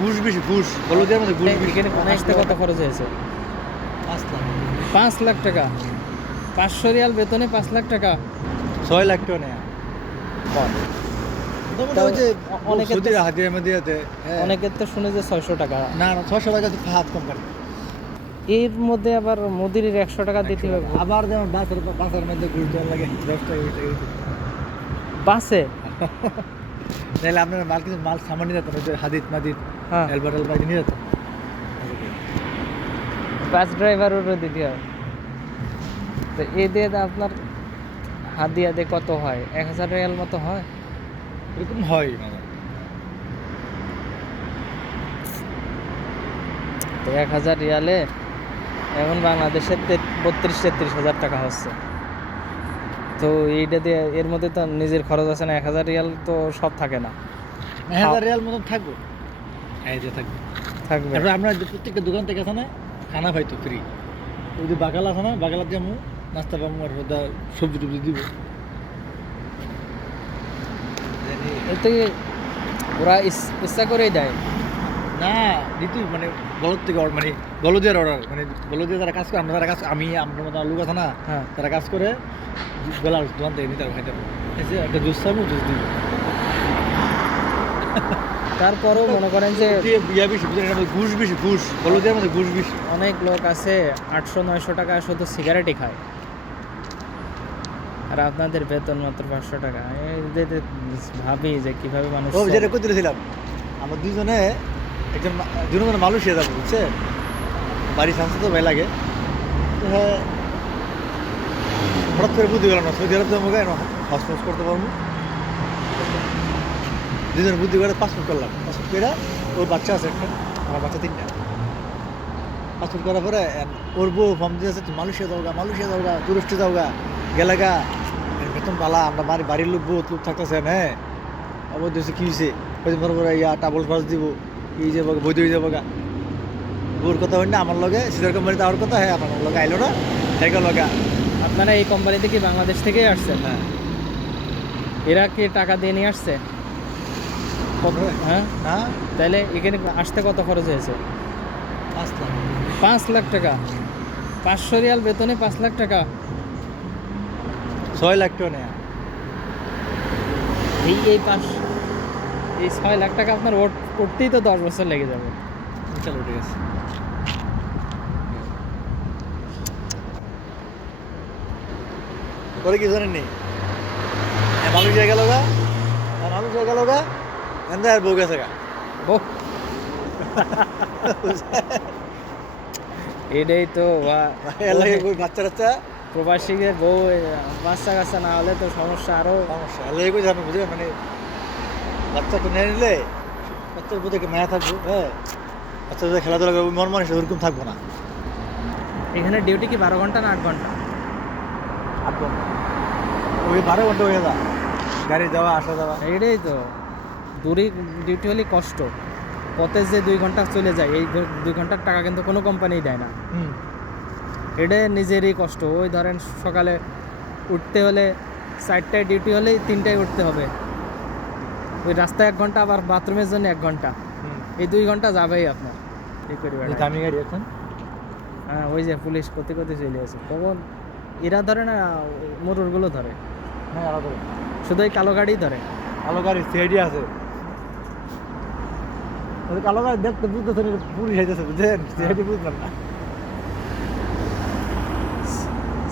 ঘুষ বেশি, ঘুষ হলুদের মধ্যে ঘুষ বেশি। এখানে আসতে কত খরচ হয়েছে? 5 লাখ 5 লাখ টাকা। 500 রিয়াল বেতনে 5 লাখ টাকা। 6 লাখ টাকা নেয়া। মোটামুটি ওই যে অনেকের তো- সৌদির হাতিয়ার মধ্যে হ্যাঁ। অনেকের তো শুনে যে 600 টাকা। না 600 টাকা তো হাত কোম্পানি। এর মধ্যে আবার মোদির 100 টাকা দিতে হবে আবার যেমন বাসের মধ্যে ঘুষ দেওয়ার লাগে 10 টাকা 20 টাকা। বাসে। নাহলে আপনার মাল সামান নিয়ে যেতেন, ওই যে হাদিদ মাদিদ হ্যাঁ, এলবার নিয়ে যেতেন। বাস ড্রাইভারেরও দিতে হয়। তো এ দিয়ে আপনার হাদিয়া দিয়ে কত হয়? 1000 রিয়াল মতো হয়। এরকম হয় না। তো 1000 রিয়ালে এখন বাংলাদেশের 32-33 হাজার টাকা হচ্ছে। তো এইটা দিয়ে এর মধ্যে তো নিজের খরচ আছে না। 1000 রিয়াল তো সব থাকে না, 1000 রিয়াল মতন থাকবো, এই যে থাকবে। থাকবে। তারপরে আমরা যে প্রত্যেকটা দোকান থেকে আছে না খানা পাইতো ফ্রি। ওই যে বাকাল আছে না, বাকালার যাবো নাস্তা পাবো আর ওটা সবজি টবজি দিব। এতে ওরা ইচ্ছা করেই দেয়। না দিতুই মানে বলদ থেকে মানে বলদের অর্ডার, মানে বলদের যারা কাজ করে, আমরা যারা কাজ, আমি আমার মতো লোক আছে না, হ্যাঁ, তারা কাজ করে বেলা দোকান থেকে নিতে খাইতে পারবো। এসে একটা জুস চাবো, জুস দিব। তারপরও মনে করেন যে ইয়া বেশি বুঝলেন, এর মধ্যে ঘুষ বেশি, ঘুষ বলদের মধ্যে ঘুষ বেশি। অনেক লোক আছে 800-900 টাকা শুধু সিগারেটই খায়, আর আপনাদের বেতন মাত্র 500 টাকা। এই যে ভাবি যে কিভাবে মানুষ ও চলে। যেটা করতেছিলাম, আমরা দুজনে দুজনে মালয়েশিয়া যাবো, বুঝছে, বাড়ি সামনে তো ভাই লাগে। হ্যাঁ, হঠাৎ করে বুদ্ধি গেলাম না, সৌদি আরব যাবো কেন হসপস করতে পারবো। দুজন বুদ্ধি করে পাসপোর্ট করলাম, পাসপোর্ট করে ওর বাচ্চা আছে একটা, আমার বাচ্চা 3টা। পাসপোর্ট করার পরে ওর বউ ফর্ম দিয়ে আছে, মালয়েশিয়া যাওগা, মালয়েশিয়া যাওগা, তুরস্কে যাওগা, গেলাগা, বেতন পালা, আমরা বাড়ির লোক বহুত লোক থাকতেছে। হ্যাঁ, অবৈধ হয়েছে কী হয়েছে, ওই পরে ইয়া টাবল ফার্স দিব, এই যাবো বৈধ হয়ে যাবো গা। ওর কথা হয় না আমার লগে, সিজার কোম্পানিতে আমার কথা, হ্যাঁ আমার লগে আইলো না, হ্যাঁ লগা। আপনারা এই কোম্পানিতে কি বাংলাদেশ থেকেই আসছেন? হ্যাঁ, এরা কি টাকা দিয়ে নিয়ে আসছে? হ্যাঁ, না তাহলে এখানে আসতে কত খরচ হয়েছে? 5 লাখ 5 লাখ টাকা। 500 রিয়াল বেতনে 5 লাখ টাকা। 6 লাখ টাকা নেয়া। এই 6 লাখ টাকা আপনার উঠতেই তো 10 বছর লেগে যাবে। চলো ঠিক আছে। পরে কি জানেন নি, মানুষ জায়গা লগা, মানুষ জায়গা লগা, এন্দা আর বউ গেছে গা। ও এটাই তো এলাকায় বাচ্চা টাচ্চা প্রবাসীদের বউ বাচ্চা কাচ্চা না হলে তো সমস্যা আরো। সমস্যা এলাকায় কই জানো, বুঝলেন, মানে বাচ্চা তো নিয়ে নিলে বাচ্চার প্রতি একটা মায়া থাকবো। হ্যাঁ, বাচ্চা যদি খেলাধুলা করবো, মন মানুষ ওরকম থাকবো না। এখানে ডিউটি কি 12 ঘন্টা না 8 ঘন্টা? 8 ঘন্টা, ওই 12 ঘন্টা হয়ে যা, গাড়ি যাওয়া আসা যাওয়া। এটাই তো, দূরে ডিউটি হলে কষ্ট। পথে যে 2 ঘন্টা চলে যায়, এই 2 ঘন্টার টাকা কিন্তু কোনো কোম্পানি দেয় না। হুম, এটা নিজেরই কষ্ট। ওই ধরেন সকালে উঠতে হলে 4টায় ডিউটি হলেই 3টায় উঠতে হবে, ওই রাস্তায় 1 ঘন্টা, আবার বাথরুমের জন্য 1 ঘন্টা, এই 2 ঘন্টা যাবেই আপনার। এই করে এই বেড়ায়। দামি গাড়ি এখন। হ্যাঁ, ওই যে পুলিশ কোথায় চলে আসে, তখন এরা ধরে না, মোটরগুলো ধরে, হ্যাঁ আলাদা শুধু এই কালো গাড়ি ধরে। কালো গাড়ি সিআইডি আছে, ওই কালো গাড়ি দেখতে বুঝতেছেন পুলিশ হয়েছে, বুঝছেন, সিআইডি বুঝলাম না।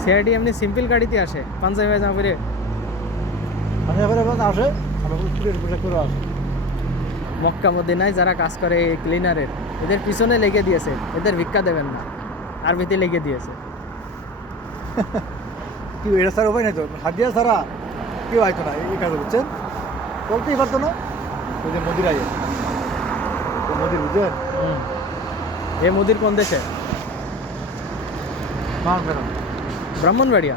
সিআইডি এমনি সিম্পল গাড়িতে আসে, পাঞ্জাবি পায়জামা পরে। আমি এবারে আসে, আমরা পুলিশ পোশাক করে আসে। মক্কা মদিনায় যারা কাজ করে এই ক্লিনারের, এদের পিছনে লেগে দিয়েছে, এদের ভিক্ষা দেবেন না, আরবিতে লেগে দিয়েছে। কি এটা স্যার উপায় নাই তো, হাতিয়া ছাড়া কেউ আইতো না এই কাজে, বুঝছেন, চলতেই পারতো না। ওই যে মন্দির আগে মন্দির, বুঝছেন, এ মোদির কোন দেশে? মার ফেরান ব্রাহ্মণবাড়িয়া।